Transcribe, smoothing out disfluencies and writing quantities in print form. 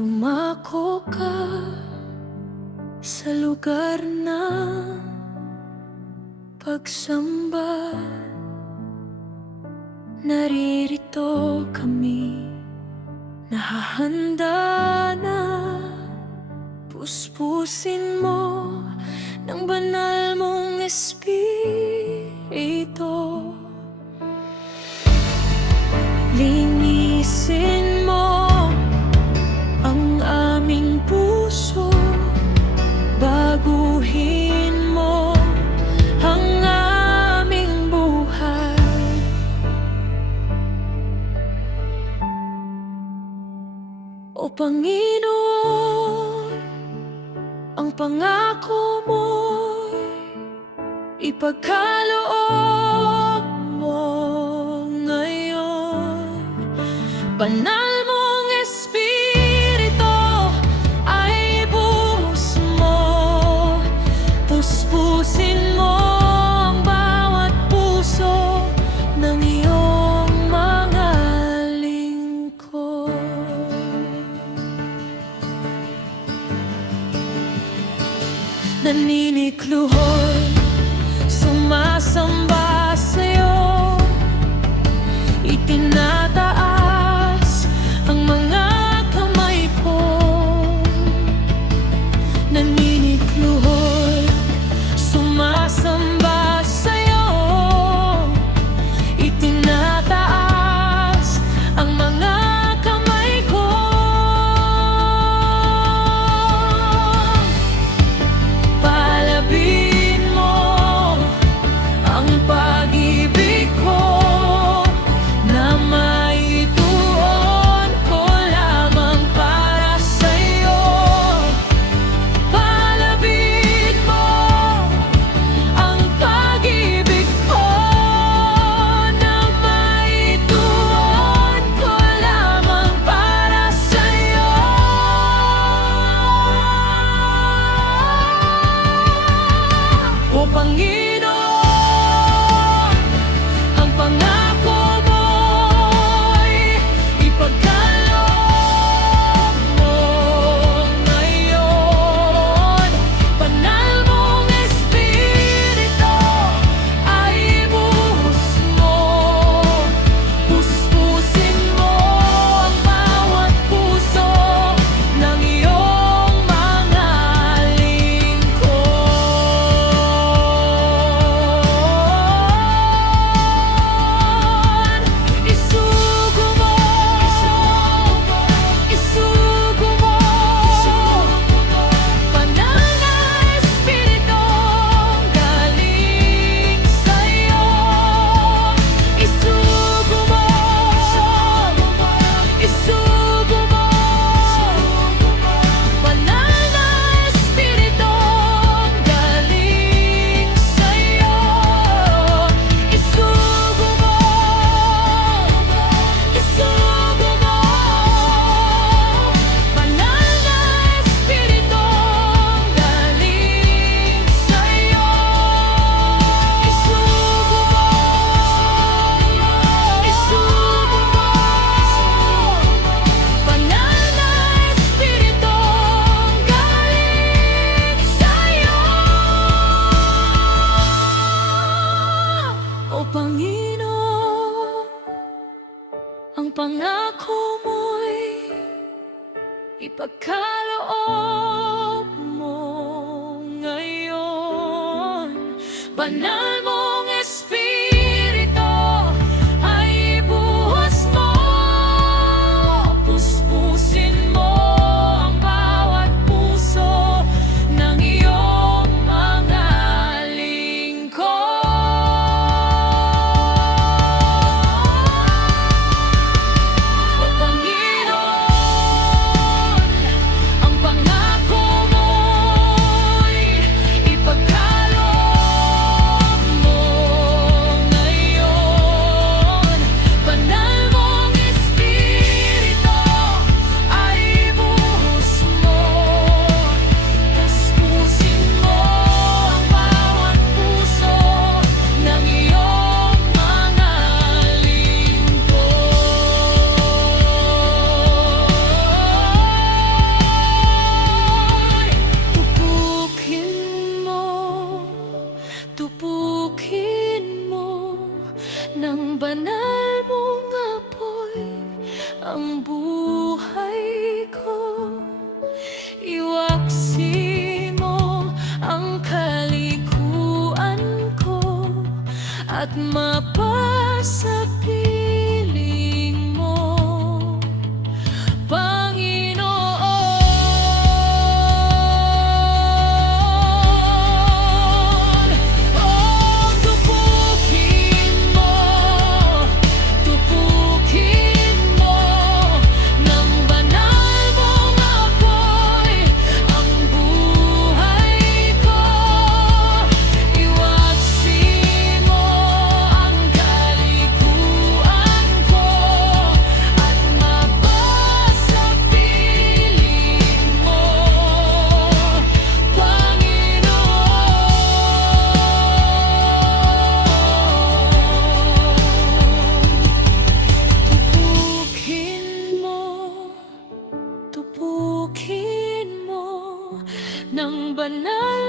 Dumako ka sa lugar ng pagsamba. Naririto kami, nahahanda na puspusin mo ng banal mong espiritu. Linisin mo ang aming puso, baguhin mo ang aming buhay. O Panginoon, ang pangako mo'y ipagkaloob mo ngayon. Banal mong espiritu ay buhos mo, puspusin mo ang bawat puso ng iyong mga lingkod. Naninikluhoy, sumasamba sa'yo, itinataas ang mga kamay ko. Naninikluhoy, sumasamba sa'yo, itinataas ang mga kamay ko. Palabin mo ang pag-ibig ko na maituon ko lamang para sa'yo. Palabin mo ang pag-ibig ko na maituon ko lamang para sa'yo. O Panginoon, ang pangako mo'y ipagkaloob mo ngayon. Banal mong espiritu ay ibuhos mo, puspusin mo ang bawat puso ng iyong mga lingkod. Isugo mo, isugo mo, banal na espiritong galing sa'yo. Isugo mo, isugo mo, banal na espiritong galing sa'yo. Isugo mo, isugo mo, banal na espiritong galing sa'yo. Isugo mo, isugo mo, banal na espiritong galing sa'yo. O Panginoon, ang pangako mo'y ipagkaloob mo ngayon. Banal mong espiritu ay ibuhos mo, puspusin mo ang bawat puso ng iyong mga lingkod. O Panginoon, ang pangako mo'y ipagkaloob at mapasapiling mo, Panginoon. Oh, tupukin mo ng banal mong apoy ang buhay ko. Iwaksi mo ang kalikuan ko at mapasapiling mo, Panginoon. Tupukin mo ng banal